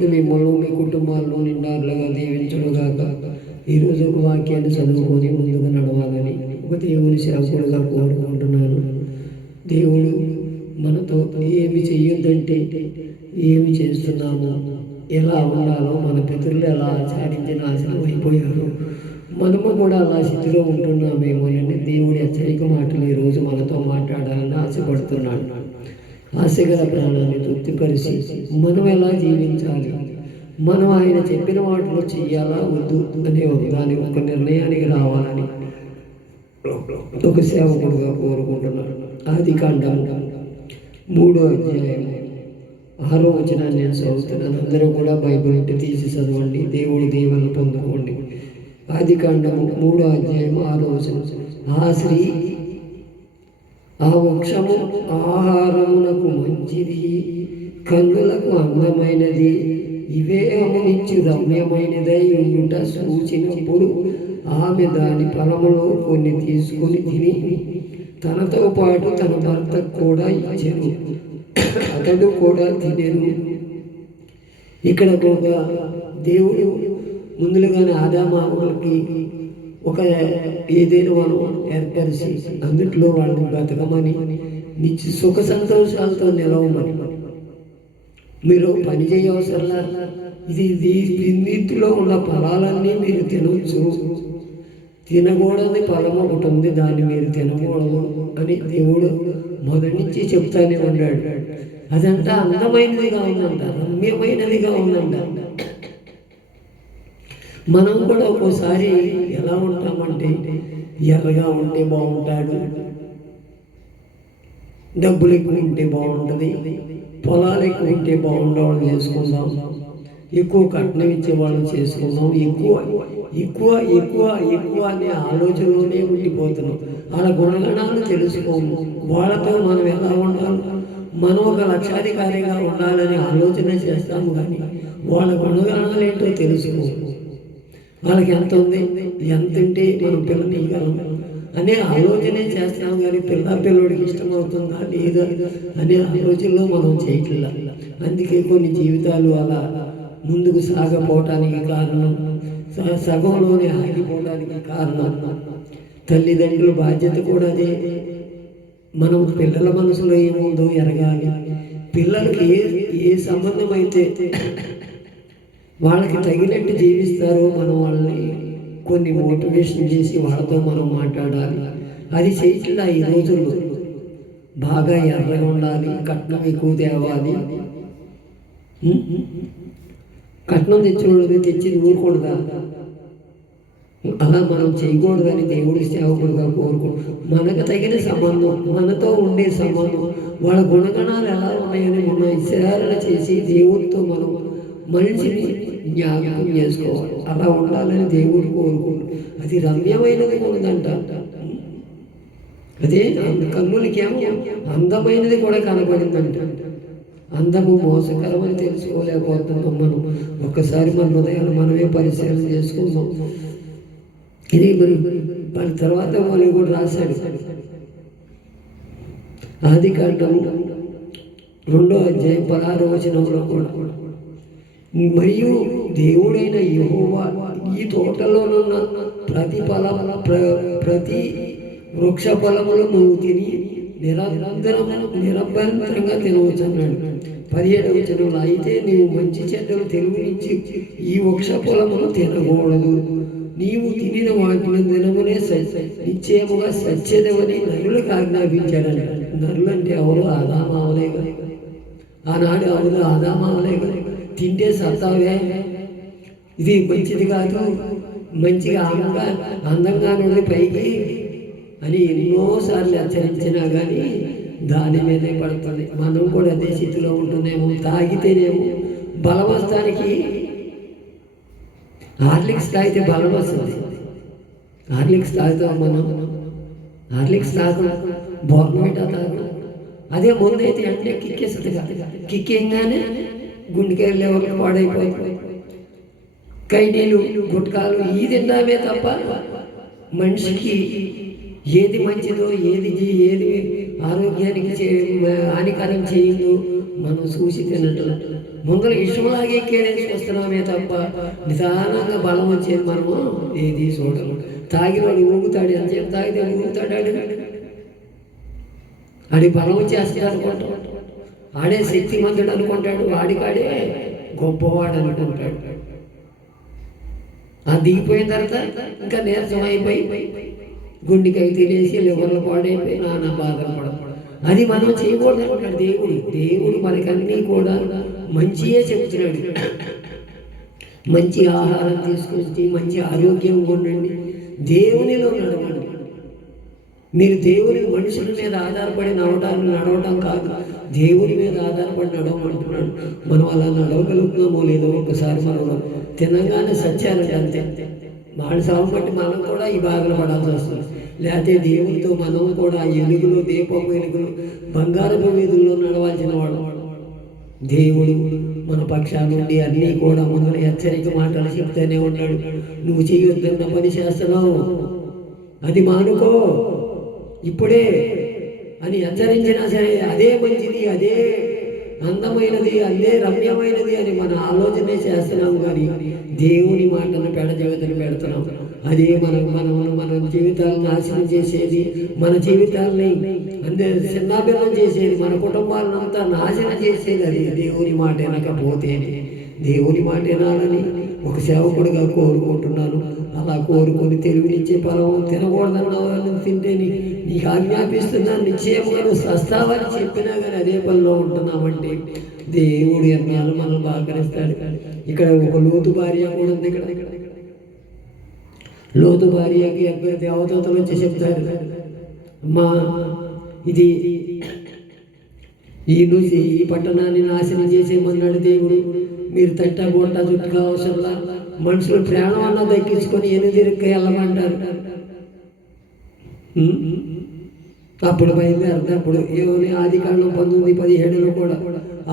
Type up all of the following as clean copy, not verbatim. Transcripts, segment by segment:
దేవుడు మిమ్మల్ని మీ కుటుంబాల్లో నిండారులుగా దీవించునుగాక. ఈరోజు ఒక వాక్యాన్ని చదువుకొని ముందుకు నడవాలని ఒక దేవుని సేవకుడుగా కోరుకుంటున్నాను. దేవుడు మనతో ఏమి చెయ్యొద్దంటే ఏమి చేస్తున్నామో, ఎలా ఉండాలో, మన పితరులు ఎలా ఆచరించి నాశనం అయిపోయారు, మనము కూడా అలా స్థితిలో ఉంటున్నామేమోనని దేవుడి హెచ్చరిక మాటలు ఈరోజు మనతో మాట్లాడాలని ఆశపడుతున్నాడు. ఆశగల ప్రాణాన్ని తృప్తిపరిచి మనం ఎలా జీవించాలి, మనం ఆయన చెప్పిన వాటిలో చెయ్యాలా వద్దు అనే దాని ఒక నిర్ణయానికి రావాలని ఒక సేవకుడుగా కోరుకుంటున్నాను. ఆదికాండము 3వ అధ్యాయం 6వ వచనాన్ని నేను చదువుతున్నాను. అందరూ కూడా బైబిల్ తీసి చదవండి, దేవుడి దీవెనలు పొందుకోండి. ఆదికాండము 3వ అధ్యాయం 6వ వచనం. ఆ స్త్రీ ఆ వృక్షము ఆహారమునకు మంచిది, కన్నులకు అందమైనది, ఇవే అమునిచ్చు రమ్యమైనదై ఉండుట సూచినప్పుడు ఆమె దాని ఫలములో కొన్ని తీసుకొని తిని తనతో పాటు తన భర్తకు కూడా ఇచ్చెను, అతడు కూడా తినెను. ఇక్కడ ఒక దేవుడు ముందులుగానే ఆదామావులకి ఒక ఏదైనా మనం ఏర్పరిచి అందుట్లో వాళ్ళని బ్రతకమని నిత్య సుఖ సంతోషాలతో నిలవమని, మీరు పని చేయవసరలా, దీంట్లో ఉన్న ఫలాలన్నీ మీరు తినవచ్చు, తినకూడని ఫలం ఒకటి ఉంది, దాన్ని మీరు తినకూడదు అని దేవుడు మొదటి నుంచి చెప్తానే ఉన్నాడు. అదంతా అందమైనదిగా ఉందంట, రమ్యమైనదిగా ఉందంట. మనం కూడా ఒక్కోసారి ఎలా ఉంటామంటే, ఎర్రగా ఉంటే బాగుంటాడు, డబ్బులు ఎక్కువ ఉంటే బాగుంటుంది, పొలాలు ఎక్కువ ఉంటే బాగుండేవాళ్ళు చేసుకుందాం, ఎక్కువ కట్నం ఇచ్చే వాళ్ళు చేసుకుందాం, ఎక్కువ ఎక్కువ ఎక్కువ ఎక్కువ అనే ఆలోచనలోనే ఉండిపోతున్నాం. వాళ్ళ గుణగణాలు తెలుసుకోము, వాళ్ళతో మనం ఎలా ఉండాలి, మనం ఒక లక్షాధికారిగా ఉండాలని ఆలోచన చేస్తాము, కానీ వాళ్ళ గుణగణాలు ఏంటో తెలుసుకోము. వాళ్ళకి ఎంత ఉంది, ఎంత ఉంటే మనం పిల్లని ఇవ్వగలం అనే ఆలోచనే చేస్తాం, కానీ పిల్లోడికి ఇష్టమవుతుందా లేదా అనే ఆలోచనలో మనం చేయట్లా. అందుకే కొన్ని జీవితాలు అలా ముందుకు సాగపోవటానికి కారణం, సగంలోనే ఆగిపోవడానికి కారణం తల్లిదండ్రుల బాధ్యత కూడా అదే. మనం పిల్లల మనసులో ఏముందో ఎరగాలి. పిల్లలకి ఏ సంబంధం అయితే వాళ్ళకి తగినట్టు జీవిస్తారో మనం వాళ్ళని కొన్ని మోటివేషన్ చేసి వాళ్ళతో మనం మాట్లాడాలి. అది చేయట్లా ఈ రోజుల్లో. బాగా ఎర్రగా ఉండాలి, కట్నం ఎక్కువ తేవాలి, కట్నం తెచ్చి ఊరుకూడదా, అలా మనం చేయకూడదని దేవుడి సేవకుడుగా కోరుకుంటాం. మనకు తగిన సంబంధం, మనతో ఉండే సంబంధం, వాళ్ళ గుణగణాలు ఎలా ఉన్నాయని మనం విచారణ చేసి దేవుడితో మనం మనిషిని జ్ఞాపకం చేసుకోవాలి. అలా ఉండాలని దేవుడు కోరుకుంటాడు. అది రమ్యమైనది ఉందంట. అదే కన్నులకేమో అందమైనది కూడా కనబడిందంట. అందము మోసకరమని తెలుసుకోలేకపోతున్నాం మనం. ఒక్కసారి మన హృదయాన్ని మనమే పరిశీలన చేసుకుందాం. ఇది మరి తర్వాత మనం కూడా రాశాడు. ఆదికాండం 2వ అధ్యాయం 16వ వచనంలో కూడా, మరియు దేవుడైన యెహోవా ఈ తోటలోనున్న ప్రతి వృక్ష ఫలములు నువ్వు తిని నిరభ్యంతరంగా తినవచ్చు అన్నాడు. 17వ వచనంలో, అయితే నీవు మంచి చెడ్డలు తెలివించి ఈ వృక్ష ఫలమును తినకూడదు, నీవు తినిన వాటిని దినమునే నిశ్చయముగా సత్యదేవని నరులకు ఆజ్ఞాపించాడని. నరులు అంటే ఎవరు? ఆదామావలేగా. ఆనాడు ఎవరు? ఆదామావలేగా. తింటే సత్తావే, ఇది మంచిది కాదు, మంచిగా అందంగా నుండి పైకి అని ఎన్నోసార్లు హెచ్చరించినా కానీ దాని మీదే పడుతుంది. మనం కూడా అదే స్థితిలో ఉంటున్నాము. తాగితేనేమో బలం వస్తానికి హార్లిక్స్ తాగితే బలం వస్తుంది. హార్లిక్స్ తాగుతాం మనం, హార్లిక్స్ తాగు, బోర్నవిటా తాగు. అదే ముందు అయితే అంటే కిక్కేస్తుంది కాదు, కిక్కేయంగానే గుండెకాయలు లెవెల్ పాడైపోతుంది. కైనీలు గుట్కాలు ఈ తిన్నామే తప్ప మనిషికి ఏది మంచిదో ఏది ఆరోగ్యానికి హానికరం చేయదో మనం చూసి తినటం. ముందర ఇష్టంలాగే కేడేసి వస్తున్నామే తప్ప నిదానంగా బలం వచ్చేది మనము ఏది చూడము. తాగినవాడు ఊగుతాడు, ఎంతసేపు తాగితే ఊగుతాడు, ఆడి బలం వచ్చేస్తాడు అనుకుంటాడు, ఆడే శక్తిమంతుడు అనుకుంటాడు, వాడికాడే గొప్పవాడు అనుకుంటాడు. ఆ దిగిపోయిన తర్వాత ఇంకా నీరసం అయిపోయి గుండెకాయ తినేసి లివర్లు పాడైపోయి నానా బాధలు పడదు. అది మనం చేయకూడదు అనుకుంటాడు దేవుడు మనకన్నీ కూడా మంచియే చెప్తున్నాడు. మంచి ఆహారం తీసుకొచ్చి మంచి ఆరోగ్యంగా ఉండండి, దేవునిలో నడవండి. మీరు దేవుని మనుషుల మీద ఆధారపడి నడవటం కాదు, దేవుని మీద ఆధారపడి నడవమంటున్నాడు. మనం అలా నడవగలుగుతున్నామో లేదో ఒకసారి మనం తినగానే సత్యాలంటే అంతే. మానసావం బట్టి మనం కూడా ఈ బాధలు పడాల్సి వస్తుంది. లేకపోతే దేవునితో మనం కూడా ఎలుగులు, దీపం వెలుగులు, బంగారపు వీధుల్లో నడవాల్సిన వాడు. దేవుడు మన పక్షాల నుండి అన్నీ కూడా ముందు హెచ్చరిక మాటలు చెప్తూనే ఉన్నాడు. నువ్వు చేయొద్దన్న పని చేస్తున్నావు, అది మానుకో ఇప్పుడే అని హెచ్చరించినా సరే అదే మంచిది, అదే అందమైనది, అదే రమ్యమైనది అని మన ఆలోచనే చేస్తున్నాం. కానీ దేవుని మాటను జీవితాన్ని పెడుతున్నాం. అదే మన జీవితాలను నాశనం చేసేది, మన జీవితాలని అంటే చిన్నాభిన్నం చేసేది, మన కుటుంబాలను అంతా నాశనం చేసేది అది దేవుని మాట వినకపోతే. దేవుని మాట వినాలని ఒక సేవకుడిగా కోరుకుంటున్నాను. అలా కోరుకొని తెలివినిచ్చే ఫలం తినకూడదన్న తింటే నీకు ఆజ్ఞాపిస్తున్నాను, నిశ్చయముగా నువ్వు సస్తావని చెప్పినా కానీ అదే పనిలో ఉంటున్నామంటే దేవుడు ఎన్నాళ్ళు మనల్ని బాకరిస్తాడు. ఇక్కడ ఒక లోతు భార్య కూడా ఉంది. ఇక్కడ లోతు భార్యకి దేవదూతలు వచ్చి చెప్తారు, అమ్మా ఇది ఈ పట్టణాన్ని నాశనం చేసేమన్నాడు దేవుడు. మీరు తట్టా గొట్ట చుట్టుగా అవసరంలా మనుషులు ప్రాణం అన్న దక్కించుకొని ఎనిమిదిరికి వెళ్ళమంటారు. అప్పుడు బయలుదేరదు. అప్పుడు ఏమని ఆదికాండం 19:17 కూడా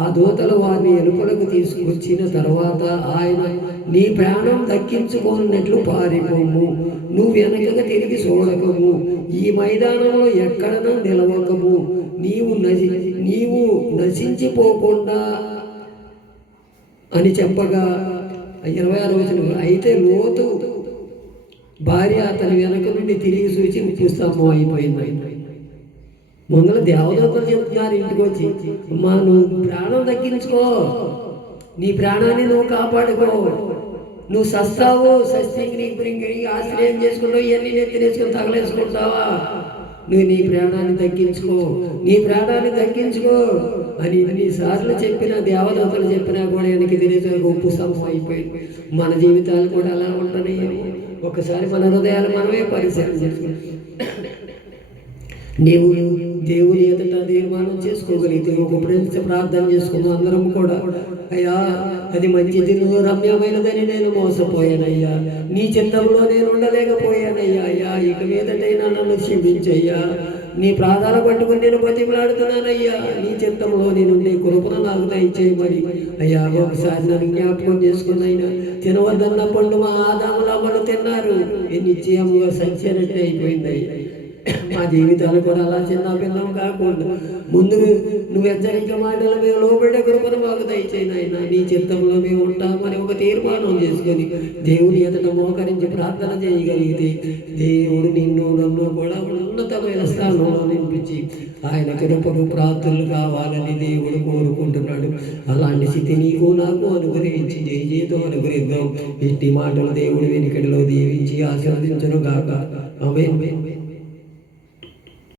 ఆ దూతలు వారిని ఎలుకలకు తీసుకొచ్చిన తర్వాత ఆయన నీ ప్రాణం దక్కించుకోనట్లు పారిపోము, నువ్వు వెనకగా తిరిగి చూడకము, ఈ మైదానంలో ఎక్కడన్నా నిలవకము, నీవు నశించిపోకుండా అని చెప్పగా 26 అయితే లోతు భార్య అతని వెనక నుండి తిరిగి చూసి ఉప్పుస్తంభం అయిపోయింది. ముందర దేవదూతలు చెప్తున్నారు ఇంటికి వచ్చి, అమ్మా నువ్వు ప్రాణం తగ్గించుకో, నీ ప్రాణాన్ని నువ్వు కాపాడుకో, నువ్వు సస్తావు, సస్తికి నీకు ఆశ్రయం చేసుకుంటావు, ఇవన్నీ నెత్తినేసుకొని తగలేసుకుంటావా, నువ్వు నీ ప్రాణాన్ని తగ్గించుకో అని ఎన్నిసార్లు చెప్పినా దేవదూతలు చెప్పినా కూడా వెనక్కి తిరిగి ఉప్పు స్తంభం అయిపోయింది. మన జీవితాలు కూడా అలా ఉంటున్నాయి. ఒకసారి మన హృదయాలు మనమే పరిశీలన చేసుకుంటాం. నీవు దేవుని ఎదుట తీర్మానం చేసుకోగలిగితే ఒక ప్రార్థన చేసుకున్నాం అందరం కూడా, అయ్యా అది మంచిది, నువ్వు రమ్యమైనదని నేను మోసపోయానయ్యా, నీ చిత్తంలో నేను ఉండలేకపోయానయ్యా, అయ్యా ఇక మీదటైనా నన్ను క్షమించయ్యా, నీ ప్రాధాన్యత పట్టుకుని నేను బతిమలాడుతున్నానయ్యా, నీ చిత్తంలో నేను నీ కృపను నాకు దయచేయమని అయ్యా ఒకసారి నన్ను జ్ఞాపకం చేసుకున్నైనా. తినవద్దన్న పండు మా ఆదాములు అవ్వలు తిన్నారు, నిశ్చయముగా సంచనట్టు అయిపోయింది. మా జీవితాలు కూడా అలా చిన్న పిల్లం కాకుండా ముందు నువ్వు హెచ్చరిక మాటలు మేము లోబడే కృపను మాకు దయచేయనైనా, నీ చిత్తంలో మేము ఉంటామని ఒక తీర్మానం చేసుకొని దేవుని ఎదుట మోకరించి ప్రార్థన చేయగలిగితే దేవుడు నిన్ను నన్ను కూడా ఉన్నతమైన స్థానంలో నింపించి ఆయన కృపకు ప్రార్థనలు కావాలని దేవుడు కోరుకుంటున్నాడు. అలాంటి స్థితి నీకు నాకు అనుగ్రహించి జయజేతో అనుగ్రహిద్దాం. ఇట్టి మాటలు దేవుడు వెనుకడిలో దీవించి ఆశీర్వదించును గాక. ఆమేన్.